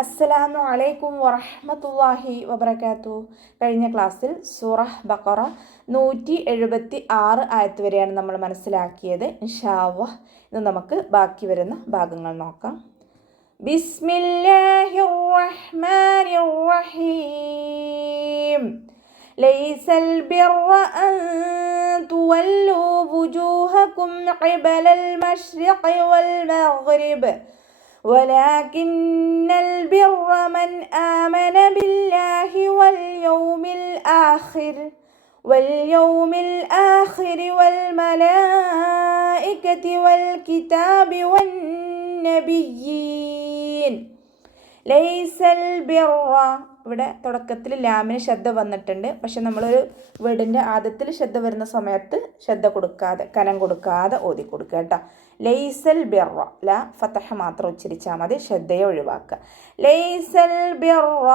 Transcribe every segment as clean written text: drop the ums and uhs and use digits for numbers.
അസ്സലാമു അലൈക്കും വറഹ്മത്തുള്ളാഹി വബറകാതുഹു. കഴിഞ്ഞ ക്ലാസ്സിൽ സൂറഹ് ബഖറ 176 ആയത്ത് വരെയാണ് നമ്മൾ മനസ്സിലാക്കിയത്. ഇൻഷാ അല്ലാഹ് ഇന്ന് നമുക്ക് ബാക്കി വരുന്ന ഭാഗങ്ങൾ നോക്കാം. ബിസ്മില്ലാഹിർ റഹ്മാനിർ റഹീം. ലൈസൽ ബിർറ അൻ തുവല്ലൂ വുജൂഹകും ഖിബലൽ മശ്രിഖി വൽ മഗ്രിബ് ولكن البر من آمن بالله واليوم الآخر والملائكة والكتاب والنبيين. ലൈസൽ ബിർറ, ഇവിടെ തുടക്കത്തിൽ ലാമിന് ശ്രദ്ധ വന്നിട്ടുണ്ട്. പക്ഷെ നമ്മളൊരു വീടിൻ്റെ ആദ്യത്തിൽ ശ്രദ്ധ വരുന്ന സമയത്ത് ശ്രദ്ധ കൊടുക്കാതെ, കനം കൊടുക്കാതെ ഓതി കൊടുക്കുക കേട്ടോ. ലൈസൽ ബിർറ, ല ഫതഹ മാത്രം ഉച്ചരിച്ചാൽ മതി, ശ്രദ്ധയെ ഒഴിവാക്കുക. ലൈസൽ ബിർറ,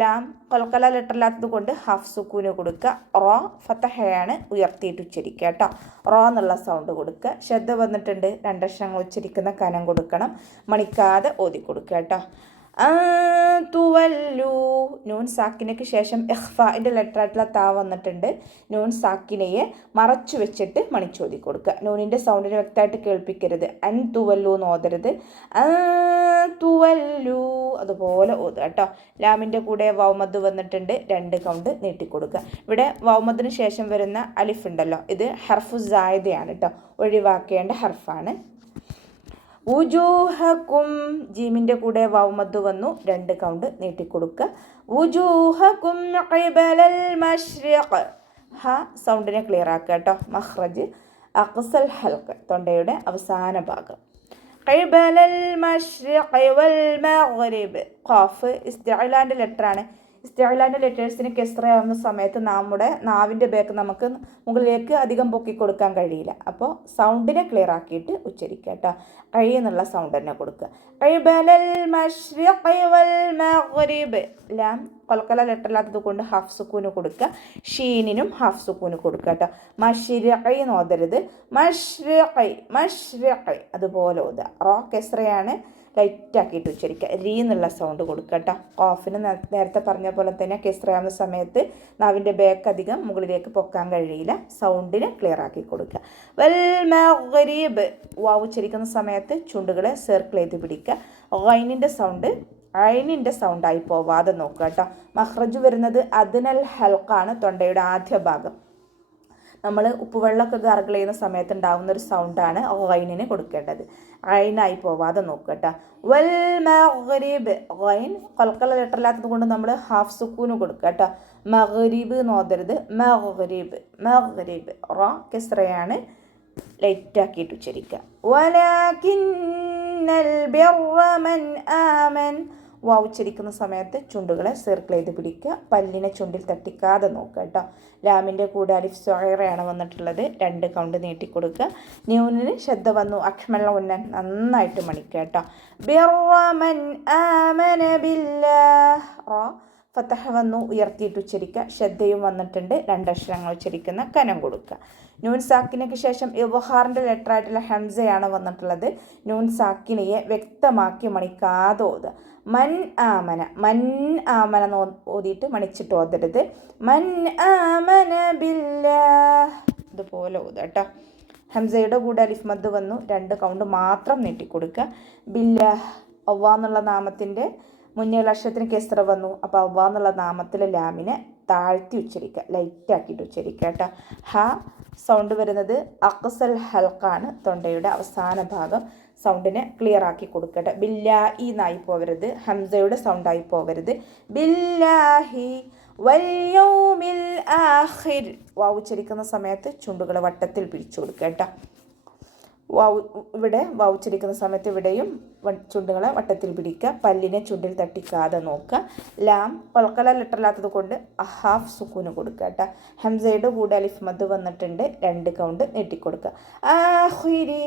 ലാം കൽക്കല ലെറ്ററില്ലാത്തത് കൊണ്ട് ഹാഫ് സുക്കൂന് കൊടുക്കുക. റോ ഫതഹയാണ്, ഉയർത്തിയിട്ട് ഉച്ചരിക്കുക കേട്ടോ. റോ എന്നുള്ള സൗണ്ട് കൊടുക്കുക. ശ്രദ്ധ വന്നിട്ടുണ്ട്, രണ്ടക്ഷരങ്ങൾ ഉച്ചരിക്കുന്ന കനം കൊടുക്കണം, മണിക്കാതെ ഓതി കൊടുക്കുക കേട്ടോ. തുവല്ലു, നൂൻ സാക്കിനയ്ക്ക് ശേഷം ഇഖ്ഫാന്റെ ലെറ്ററായിട്ടുള്ള താ വന്നിട്ടുണ്ട്. നൂൻ സാക്കിനയെ മറച്ചു വെച്ചിട്ട് മണിച്ചോതി കൊടുക്കുക. നൂനിൻ്റെ സൗണ്ടിനെ വ്യക്തമായിട്ട് കേൾപ്പിക്കരുത്. അൻ തുവല്ലു എന്ന് ഓതരുത്. തുവല്ലു അതുപോലെ ഓതുക കേട്ടോ. ലാമിൻ്റെ കൂടെ വൗമദ് വന്നിട്ടുണ്ട്, 2 കൗണ്ട് നീട്ടിക്കൊടുക്കുക. ഇവിടെ വൗമദിന് ശേഷം വരുന്ന അലിഫ് ഉണ്ടല്ലോ, ഇത് ഹർഫു സായിദയാണ് കേട്ടോ, ഒഴിവാക്കേണ്ട ഹർഫാണ്. വുജൂഹകും, ജീമിൻ്റെ കൂടെ വൗമദ് വന്നു, 2 കൗണ്ട് നീട്ടിക്കൊടുക്കുക. വുജൂഹകും ഖിബലൽ മശ്രിഖ്, ഹ സൗണ്ടിനെ ക്ലിയർ ആക്കുക കേട്ടോ. മഖ്റജ് അഖ്സൽ ഹൽഖ്, തൊണ്ടയുടെ അവസാന ഭാഗം. ഖിബലൽ മശ്രിഖി വൽ മഗ്രിബ്, ഖാഫ് ഇസ്തിഅലാൻ്റെ ലെറ്ററാണ്. ഇസ്തിഅലാൻ്റെ ലെറ്റേഴ്സിന് കെസ്റയാവുന്ന സമയത്ത് നമ്മുടെ നാവിൻ്റെ ബാക്ക് നമുക്ക് മുകളിലേക്ക് അധികം പൊക്കി കൊടുക്കാൻ കഴിയില്ല. അപ്പോൾ സൗണ്ടിനെ ക്ലിയർ ആക്കിയിട്ട് ഉച്ചരിക്കുക കേട്ടോ. ഐ എന്നുള്ള സൗണ്ട് തന്നെ കൊടുക്കുക. ഖിബലൽ മശ്രിഖി വൽ മഗ്രിബ്, ലാം കൽക്കല ലെറ്ററില്ലാത്തത് കൊണ്ട് ഹാഫ് സുക്കൂന് കൊടുക്കുക. ഷീനിനും ഹാഫ് സുക്കൂന് കൊടുക്കുക കേട്ടോ. മശ്രിഖി എന്ന് ഓതരുത്, മശ്രിഖി അതുപോലെ ഓതുക. റോ കെസ്റയാണ്, ലൈറ്റാക്കിയിട്ട് ഉച്ചരിക്കുക. രീ എന്നുള്ള സൗണ്ട് കൊടുക്കുക കേട്ടോ. ഖാഫിന് നേരത്തെ പറഞ്ഞ പോലെ തന്നെ കെസ്റയാവുന്ന സമയത്ത് നാവിൻ്റെ ബാക്ക് അധികം മുകളിലേക്ക് പൊക്കാൻ കഴിയില്ല, സൗണ്ടിനെ ക്ലിയർ ആക്കി കൊടുക്കുക. വൽ മഗ്രിബ്, വാവ് ഉച്ചരിക്കുന്ന സമയത്ത് ചുണ്ടുകളെ സർക്കിൾ ചെയ്ത് പിടിക്കുക. ഐനിൻ്റെ സൗണ്ടായി പോവാതെ നോക്കുക കേട്ടോ. മഖ്റജ് വരുന്നത് അദ്നൽ ഹൽഖാണ്, തൊണ്ടയുടെ ആദ്യ ഭാഗം. നമ്മൾ ഉപ്പുവെള്ളമൊക്കെ ഗാർഗിൾ ചെയ്യുന്ന സമയത്ത് ഉണ്ടാകുന്ന ഒരു സൗണ്ടാണ് ഐനിന് കൊടുക്കേണ്ടത്. ഐനായി പോവാതെ നോക്കുക കേട്ടോ. വൽ മഗ്രിബ്, ഐൻ കൽക്കല ലെറ്ററില്ലാത്തത് കൊണ്ട് നമ്മൾ ഹാഫ് സുക്കൂന് കൊടുക്കുക കേട്ടോ. മഗ്രിബ് നോതരുത്, മഗ്രിബ്. റോ കെസ്റയാണ്, ലൈറ്റാക്കിയിട്ട് ഉച്ചരിക്കുക. വലാകിന്നൽ ബിർറ മൻ ആമൻ, വാവ് ഉച്ചരിക്കുന്ന സമയത്ത് ചുണ്ടുകളെ സർക്കിൾ ചെയ്ത് പിടിക്കുക, പല്ലിനെ ചുണ്ടിൽ തട്ടിക്കാതെ നോക്കുക കേട്ടോ. ലാമിൻ്റെ കൂടെ അലിഫ് സൊഹറയാണ് വന്നിട്ടുള്ളത്, 2 കൗണ്ട് നീട്ടിക്കൊടുക്കുക. ന്യൂനിന് ശ്രദ്ധ വന്നു, അക്മൽ ഉന്നൻ നന്നായിട്ട് മണിക്കുക കേട്ടോ. ബിർറ മൻ ആമന ബില്ലാഹ്, റോ ഫതഹ വന്നു, ഉയർത്തിയിട്ട് ഉച്ചരിക്കുക. ശ്രദ്ധയും വന്നിട്ടുണ്ട്, 2 അക്ഷരങ്ങൾ ഉച്ചരിക്കുന്ന കനം കൊടുക്കുക. നൂൻ സാക്കിനയ്ക്ക് ശേഷം ഇബ്ഹാറിൻ്റെ ലെറ്ററായിട്ടുള്ള ഹംസയാണ് വന്നിട്ടുള്ളത്. നൂൻ സാക്കിനയെ വ്യക്തമാക്കി മണിക്കാതെ ഓതുക. മൻ ആമന ഓതിയിട്ട് മണിച്ചിട്ട് ഓതരുത്. മൻ ആമന ബില്ലാഹ് ഇതുപോലെ ഓതുക കേട്ടോ. ഹംസയുടെ കൂടെ അലിഫ് മദ് വന്നു, 2 കൗണ്ട് മാത്രം നീട്ടിക്കൊടുക്കുക. ബില്ലാഹ്, അള്ളാഹ് എന്നുള്ള നാമത്തിൻ്റെ മുന്നേയുള്ള അക്ഷരത്തിന് കെസ്റ വന്നു, അപ്പോൾ അള്ളാഹ് എന്നുള്ള നാമത്തിലെ ലാമിനെ താഴ്ത്തി ഉച്ചരിക്കുക, ലൈറ്റാക്കിയിട്ട് ഉച്ചരിക്കുക കേട്ടോ. ഹ സൗണ്ട് വരുന്നത് അഖ്സൽ ഹൽഖാണ്, തൊണ്ടയുടെ അവസാന ഭാഗം. സൗണ്ടിനെ ക്ലിയർ ആക്കി കൊടുക്കട്ടെ. ബില്ലാഹി എന്നായി പോവരുത്, ഹംസയുടെ സൗണ്ടായി പോവരുത്. ബില്ലാഹി വൽ യൗമിൽ ആഖിർ, വാവ് ഉച്ചരിക്കുന്ന സമയത്ത് ചുണ്ടുകൾ വട്ടത്തിൽ പിടിച്ചു കൊടുക്കുക കേട്ടോ. ഇവിടെ വാവ് ഉച്ചരിക്കുന്ന സമയത്ത് ഇവിടെയും ചുണ്ടുകളെ വട്ടത്തിൽ പിടിക്കുക, പല്ലിനെ ചുണ്ടിൽ തട്ടിക്കാതെ നോക്കുക. ലാം കൽക്കല ലെറ്ററില്ലാത്തത് കൊണ്ട് ഹാഫ് സുക്കൂന് കൊടുക്കുക കേട്ടോ. ഹംസയുടെ കൂടെ അലിഫ് മദ് വന്നിട്ടുണ്ട്, 2 കൗണ്ട് നീട്ടിക്കൊടുക്കുക. ആഖിരി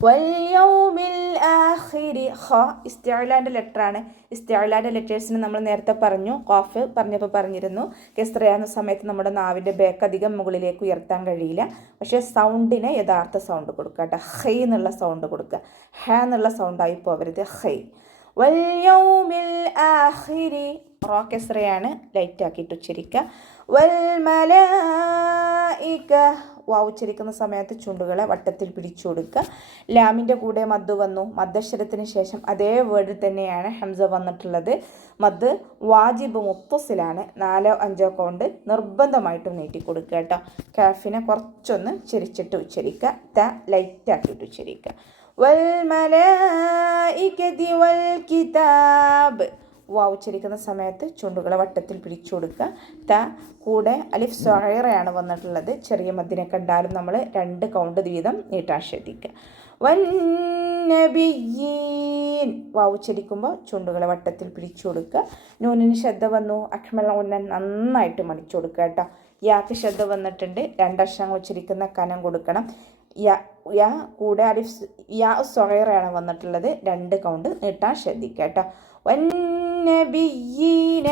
വൽയൗമിൽ ആഖിരി, ഖ ഇസ്തിഅലാൻ്റെ ലെറ്ററാണ്. ഇസ്തിഅലാൻ്റെ ലെറ്റേഴ്സിന് നമ്മൾ നേരത്തെ പറഞ്ഞു, ഖാഫ് പറഞ്ഞപ്പോൾ പറഞ്ഞിരുന്നു, കെസ്റയാകുന്ന സമയത്ത് നമ്മുടെ നാവിൻ്റെ ബാക്ക് അധികം മുകളിലേക്ക് ഉയർത്താൻ കഴിയില്ല. പക്ഷേ സൗണ്ടിനെ യഥാർത്ഥ സൗണ്ട് കൊടുക്കുക കേട്ടോ. ഹൈ എന്നുള്ള സൗണ്ട് കൊടുക്കുക, ഹ എന്നുള്ള സൗണ്ടായി പോവരുത്. ഹൈ വൽ യൗമിൽ ആഖിരി റോ കസ്റയാണ്, ലൈറ്റാക്കിയിട്ട് ഉച്ചരിക്കുക. വൽ മലായിക വാവ് ഉച്ചരിക്കുന്ന സമയത്ത് ചുണ്ടുകളെ വട്ടത്തിൽ പിടിച്ചു കൊടുക്കുക. ലാമിൻ്റെ കൂടെ മദ് വന്നു. മദ്ദക്ഷരത്തിന് ശേഷം അതേ വേർഡിൽ തന്നെയാണ് ഹംസ വന്നിട്ടുള്ളത്. മദ് വാജിബ് മുത്തസിലാണ്. 4-5 കൗണ്ട് നിർബന്ധമായിട്ടും നീട്ടിക്കൊടുക്കുക കേട്ടോ. കാഫിനെ കുറച്ചൊന്ന് ചെരിച്ചിട്ട് ഉച്ചരിക്കുക. ത ലൈറ്റാക്കിയിട്ട് ഉച്ചരിക്കുക. വൽ മലായികതി വൽ കിതാബ് വാവ് ഉച്ചരിക്കുന്ന സമയത്ത് ചുണ്ടുകളെ വട്ടത്തിൽ പിടിച്ചു കൊടുക്കുക. ത കൂടെ അലിഫ് സ്വഗൈറയാണ് വന്നിട്ടുള്ളത്. ചെറിയ മദ്ദിനെ കണ്ടാലും നമ്മൾ 2 കൗണ്ട് വീതം നീട്ടാൻ ശ്രദ്ധിക്കുക. വന്നബിയ്യീൻ വാവ് ഉച്ചരിക്കുമ്പോൾ ചുണ്ടുകളെ വട്ടത്തിൽ പിടിച്ചു കൊടുക്കുക. നൂനിന് ശ്രദ്ധ വന്നു. അക്മൽ ഉന്നൻ നന്നായിട്ട് മണിച്ചു കൊടുക്കുക കേട്ടോ. യാക്ക് ശ്രദ്ധ വന്നിട്ടുണ്ട്. 2 അക്ഷരങ്ങൾ ഉച്ചരിക്കുന്ന കനം കൊടുക്കണം. യാ കൂടെ അലിഫ് യാ സ്വഗൈറയാണ് വന്നിട്ടുള്ളത്. 2 കൗണ്ട് നീട്ടാൻ ശ്രദ്ധിക്കുക കേട്ടോ. വന്നബിയ്യീന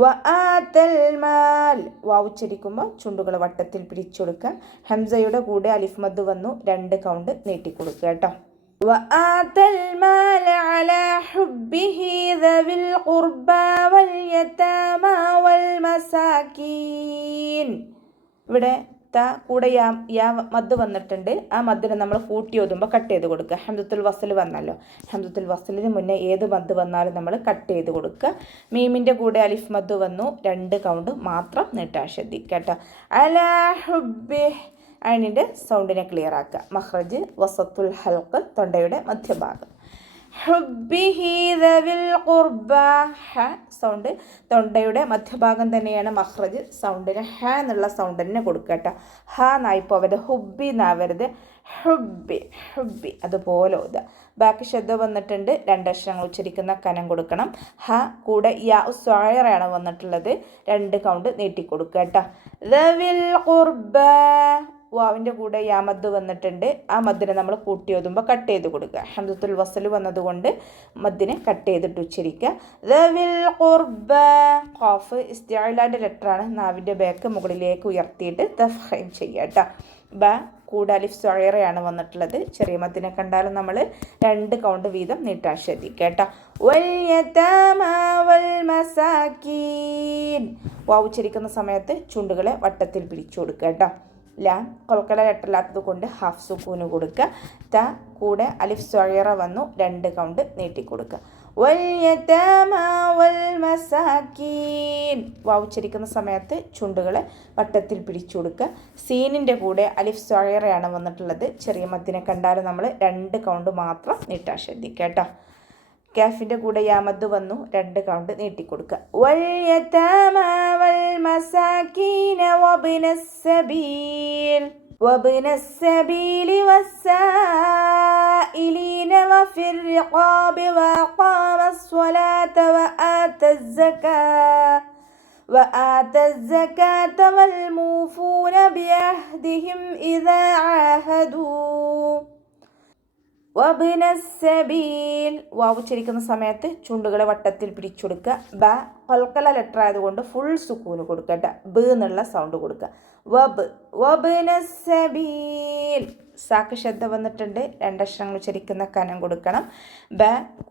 വആതൽ മാൽ വാവ് ഉച്ചരിക്കുമ്പോൾ ചുണ്ടുകൾ വട്ടത്തിൽ പിടിച്ചെടുക്കുക. ഹംസയുടെ കൂടെ അലിഫ് മദ് വന്നു. 2 കൗണ്ട് നീട്ടിക്കൊടുക്കുക കേട്ടോ. വആതൽ മാല അലാ ഹുബ്ബിഹി ദവിൽ ഖുർബ വൽ യതാമ വൽ മസാകീൻ. ഇവിടെ ത കൂടെ യാ മദ് വന്നിട്ടുണ്ട്. ആ മദ്ദിനെ നമ്മൾ കൂട്ടി ഓതുമ്പോൾ കട്ട് ചെയ്ത് കൊടുക്കുക. ഹംസത്തുൽ വസ്ൽ വന്നല്ലോ. ഹംസത്തുൽ വസ്ലിന് മുന്നേ ഏത് മദ് വന്നാലും നമ്മൾ കട്ട് ചെയ്ത് കൊടുക്കുക. മീമിൻ്റെ കൂടെ അലിഫ് മദ് വന്നു. 2 കൗണ്ട് മാത്രം നീട്ടാൻ ശ്രദ്ധിക്കുക കേട്ടോ. അലാ ഹുബ്ബിഹ് അതിൻ്റെ സൗണ്ടിനെ ക്ലിയർ ആക്കുക. മഖ്റജ് വസത്തുൽ ഹൽഖ് തൊണ്ടയുടെ മധ്യഭാഗം. ഹുബ്ബിഹി ദവിൽ ഖുർബ ഹ സൗണ്ട് തൊണ്ടയുടെ മധ്യഭാഗം തന്നെയാണ്. മഖ്റജ് സൗണ്ടിന് ഹ എന്നുള്ള സൗണ്ട് തന്നെ കൊടുക്കുക കേട്ടോ. ഹ നായിപ്പോവരുത്, ഹുബ്ബി എന്നാവരുത്. ഹുബ്ബി ഹുബ്ബി അതുപോലെ ഓതുക. ബാക്കി ശ്രദ്ധ വന്നിട്ടുണ്ട്. 2 അക്ഷരങ്ങൾ ഉച്ചരിക്കുന്ന കനം കൊടുക്കണം. ഹ കൂടെ യാ സ്വഗൈറയാണ് വന്നിട്ടുള്ളത്. 2 കൗണ്ട് നീട്ടിക്കൊടുക്കുക കേട്ടോ. ദവിൽ ഖുർബ വാവിൻ്റെ കൂടെ യാ മദ് വന്നിട്ടുണ്ട്. ആ മദ്ദിനെ നമ്മൾ കൂട്ടി ഓതുമ്പോൾ കട്ട് ചെയ്ത് കൊടുക്കുക. ഹംസത്തുൽ വസ്ൽ വന്നതുകൊണ്ട് മദ്ദിനെ കട്ട് ചെയ്തിട്ട് ഉച്ചരിക്കുക. ദവിൽ ഖുർബ ഖാഫ് ഇസ്തിഅലാൻ്റെ ലെറ്ററാണ്. നാവിൻ്റെ ബാക്ക് മുകളിലേക്ക് ഉയർത്തിയിട്ട് തഫ്ഖീം ചെയ്യുക കേട്ടോ. ബ കൂടെ അലിഫ് സ്വഗൈറയാണ് വന്നിട്ടുള്ളത്. ചെറിയ മദ്ദിനെ കണ്ടാലും നമ്മൾ 2 കൗണ്ട് വീതം നീട്ടാൻ ശ്രദ്ധിക്കുക കേട്ടോ. വൽ യതാമ വൽ മസാകീൻ വാവ് ഉച്ചരിക്കുന്ന സമയത്ത് ചുണ്ടുകളെ വട്ടത്തിൽ പിടിച്ചു കൊടുക്കുക കേട്ടോ. ലാം കൊൽക്കല ലെറ്ററില്ലാത്തത് കൊണ്ട് ഹാഫ് സുക്കൂന് കൊടുക്കുക. ത കൂടെ അലിഫ് സ്വഗൈറ വന്നു. 2 കൗണ്ട് നീട്ടിക്കൊടുക്കുക. വൽ യതാമ വൽ മസാകീൻ വാവ് ഉച്ചരിക്കുന്ന സമയത്ത് ചുണ്ടുകളെ വട്ടത്തിൽ പിടിച്ചു കൊടുക്കുക. സീനിൻ്റെ കൂടെ അലിഫ് സ്വഗൈറയാണ് വന്നിട്ടുള്ളത്. ചെറിയ മദ്ദിനെ കണ്ടാലും നമ്മൾ 2 കൗണ്ട് മാത്രം നീട്ടാൻ ശ്രദ്ധിക്കുക കേട്ടോ. കാഫിൻ്റെ കൂടെ യാമദ് വന്നു. 2 കൗണ്ട് നീട്ടിക്കൊടുക്കുക. വൽ യതാമ വൽ മസാകീന വബ്നസ് സബീൽ വബ്നസ്സബീലി വസ്സായിലീന വഫിർ റിഖാബി വഅഖാമസ്സലാത വആതസ്സകാത വൽമൂഫൂന ബിഅഹ്ദിഹിം ഇദാ ആഹദൂ. വബ്നസ്സബീൽ വാവ് ഉച്ചരിക്കുന്ന സമയത്ത് ചുണ്ടുകളെ വട്ടത്തിൽ പിടിച്ചെടുക്കുക. ബ കൊൽക്കല ലെറ്റർ ആയതുകൊണ്ട് ഫുൾ സുക്കൂന് കൊടുക്കുക കേട്ടോ. ബ് എന്നുള്ള സൗണ്ട് കൊടുക്കുക. വബ്നസ്സബീൽ സാക്ക് ശ്രദ്ധ വന്നിട്ടുണ്ട്. 2 അക്ഷരങ്ങൾ ഉച്ചരിക്കുന്ന കനം കൊടുക്കണം. ബ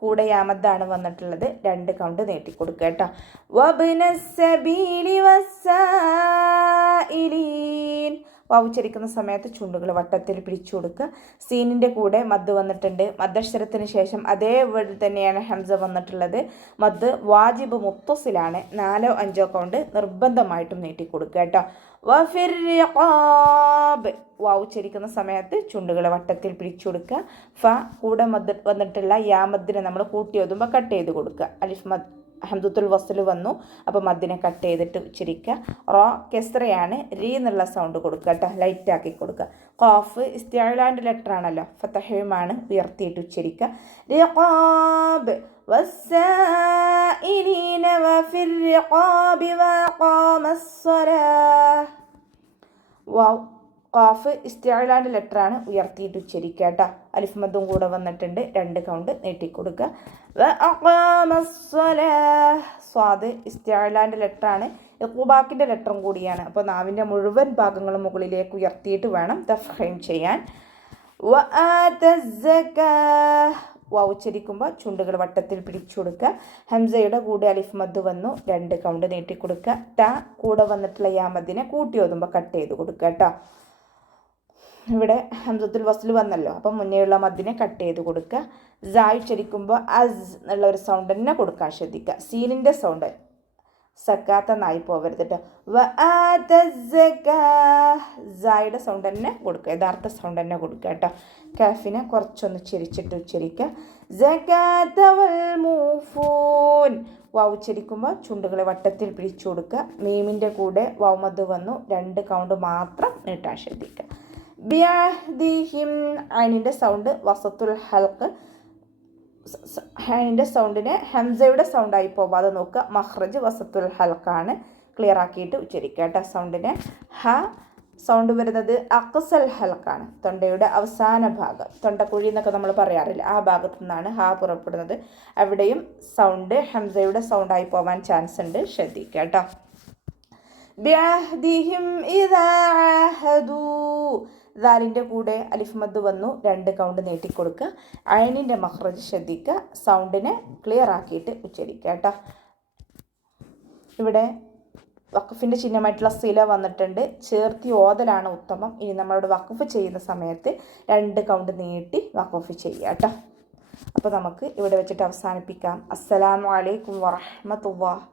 കൂടെ യാമദ്ദാണ് വന്നിട്ടുള്ളത്. 2 കൗണ്ട് നീട്ടിക്കൊടുക്കുക കേട്ടോ. വബ്നസ്സബീലി വസ്സായിലീൻ വാവ് ഉച്ചരിക്കുന്ന സമയത്ത് ചുണ്ടുകൾ വട്ടത്തിൽ പിടിച്ചു കൊടുക്കുക. സീനിൻ്റെ കൂടെ മദ് വന്നിട്ടുണ്ട്. മദ്ദക്ഷരത്തിന് ശേഷം അതേ വേർഡിൽ തന്നെയാണ് ഹംസ വന്നിട്ടുള്ളത്. മദ് വാജിബ് മുത്തസിലാണ്. 4-5 കൗണ്ട് നിർബന്ധമായിട്ടും നീട്ടിക്കൊടുക്കുക കേട്ടോ. വഫിർ റിഖാബ് വാവ് ഉച്ചരിക്കുന്ന സമയത്ത് ചുണ്ടുകളെ വട്ടത്തിൽ പിടിച്ചു കൊടുക്കുക. ഫ കൂടെ മദ് വന്നിട്ടുള്ള യാ മദ്ദിനെ നമ്മൾ കൂട്ടി ഓതുമ്പോൾ കട്ട് ചെയ്ത് കൊടുക്കുക. അലിഫ് മദ് ഹംസത്തുൽ വസ്ൽ വന്നു. അപ്പോൾ മദ്ദിനെ കട്ട് ചെയ്തിട്ട് ഉച്ചരിക്കുക. റോ കെസ്റയാണ്. രീ എന്നുള്ള സൗണ്ട് കൊടുക്കുക കേട്ടോ. ലൈറ്റാക്കി കൊടുക്കുക. ഖാഫ് ഇസ്തിഅലാൻ്റെ ലെറ്റർ ആണല്ലോ. ഫതഹയുമാണ് ഉയർത്തിയിട്ട് ഉച്ചരിക്കുക. റിഖാബ് വസ്സായിലീന വഫിർ റിഖാബി വഅഖാമസ്സലാഹ് വാവ് ഖാഫ് ഇസ്തിഅലാൻ്റെ ലെറ്ററാണ്. ഉയർത്തിയിട്ട് ഉച്ചരിക്കുക കേട്ടോ. അലിഫ് മദ്ദും കൂടെ വന്നിട്ടുണ്ട്. 2 കൗണ്ട് നീട്ടിക്കൊടുക്കുക. വഅഖാമസ്സലാഹ് സ്വാദ് ഇസ്തിഅലാൻ്റെ ലെറ്ററാണ്. ഇഖ്ബാക്കിൻ്റെ ലെറ്ററും കൂടിയാണ്. അപ്പോൾ നാവിൻ്റെ മുഴുവൻ ഭാഗങ്ങളും മുകളിലേക്ക് ഉയർത്തിയിട്ട് വേണം തഫ്ഖീം ചെയ്യാൻ. വആതസ്സകാ വാവ് ഉച്ചരിക്കുമ്പോൾ ചുണ്ടുകൾ വട്ടത്തിൽ പിടിച്ചു കൊടുക്കുക. ഹംസയുടെ കൂടെ അലിഫ് മദ് വന്നു 2 കൗണ്ട് നീട്ടി കൊടുക്കുക. ത കൂടെ വന്നിട്ടുള്ള യാ മദ്ദിനെ കൂട്ടി ഓതുമ്പോൾ കട്ട് ചെയ്ത് കൊടുക്കുക കേട്ടോ. ഇവിടെ ഹംസത്തുൽ വസ്ൽ വന്നല്ലോ, അപ്പം മുന്നേയുള്ള മദ്ദിനെ കട്ട് ചെയ്ത് കൊടുക്കുക. സായ് ഉച്ചരിക്കുമ്പോൾ അസ് എന്നുള്ള ഒരു സൗണ്ട് തന്നെ കൊടുക്കാൻ ശ്രദ്ധിക്കുക. സീനിൻ്റെ സൗണ്ട് സക്കാത്ത നായി പോവരുത് കേട്ടോ. സായുടെ സൗണ്ട് തന്നെ കൊടുക്കുക, യഥാർത്ഥ സൗണ്ട് തന്നെ കൊടുക്കുക കേട്ടോ. കാഫിനെ കുറച്ചൊന്ന് ചിരിച്ചിട്ട് ഉച്ചരിക്കുക. വാവ് ഉച്ചരിക്കുമ്പോൾ ചുണ്ടുകളെ വട്ടത്തിൽ പിടിച്ചു കൊടുക്കുക. മീമിൻ്റെ കൂടെ വാവ് മദ് വന്നു 2 കൗണ്ട് മാത്രം നീട്ടാൻ ശ്രദ്ധിക്കുക. ബിഅഹ്ദിഹിം ഐനിൻ്റെ സൗണ്ട് വസത്തുൽ ഹൽക്ക്, ഹാനിൻ്റെ സൗണ്ടിനെ ഹംസയുടെ സൗണ്ടായി പോവാതെ നോക്കുക. മഖ്റജ് വസത്തുൽ ഹൽക്കാണ്, ക്ലിയർ ആക്കിയിട്ട് ഉച്ചരിക്കുക കേട്ടോ. സൗണ്ടിനെ ഹ സൗണ്ട് വരുന്നത് അക്സൽ ഹൽക്കാണ്, തൊണ്ടയുടെ അവസാന ഭാഗം, തൊണ്ടക്കുഴി എന്നൊക്കെ നമ്മൾ പറയാറില്ല, ആ ഭാഗത്തു നിന്നാണ് ഹ പുറപ്പെടുന്നത്. അവിടെയും സൗണ്ട് ഹംസയുടെ സൗണ്ടായി പോവാൻ ചാൻസ് ഉണ്ട്, ശ്രദ്ധിക്കുക കേട്ടോ. ബിഅഹ്ദിഹിം ഇദാ അഹദൂ, ദാലിൻ്റെ കൂടെ അലിഫ് മദ് വന്നു 2 കൗണ്ട് നീട്ടിക്കൊടുക്കുക. ഐനിൻ്റെ മഖ്റജ് ശ്രദ്ധിക്കുക, സൗണ്ടിനെ ക്ലിയർ ആക്കിയിട്ട് ഉച്ചരിക്കുക കേട്ടോ. ഇവിടെ വഖഫിൻ്റെ ചിഹ്നമായിട്ടുള്ള സില വന്നിട്ടുണ്ട്, ചേർത്തി ഓതലാണ് ഉത്തമം. ഇനി നമ്മളോട് വഖഫ് ചെയ്യുന്ന സമയത്ത് 2 കൗണ്ട് നീട്ടി വഖഫ് ചെയ്യുക കേട്ടോ. അപ്പോൾ നമുക്ക് ഇവിടെ വെച്ചിട്ട് അവസാനിപ്പിക്കാം. അസ്സലാമു അലൈക്കും വറഹ്മത്തുള്ളാഹി.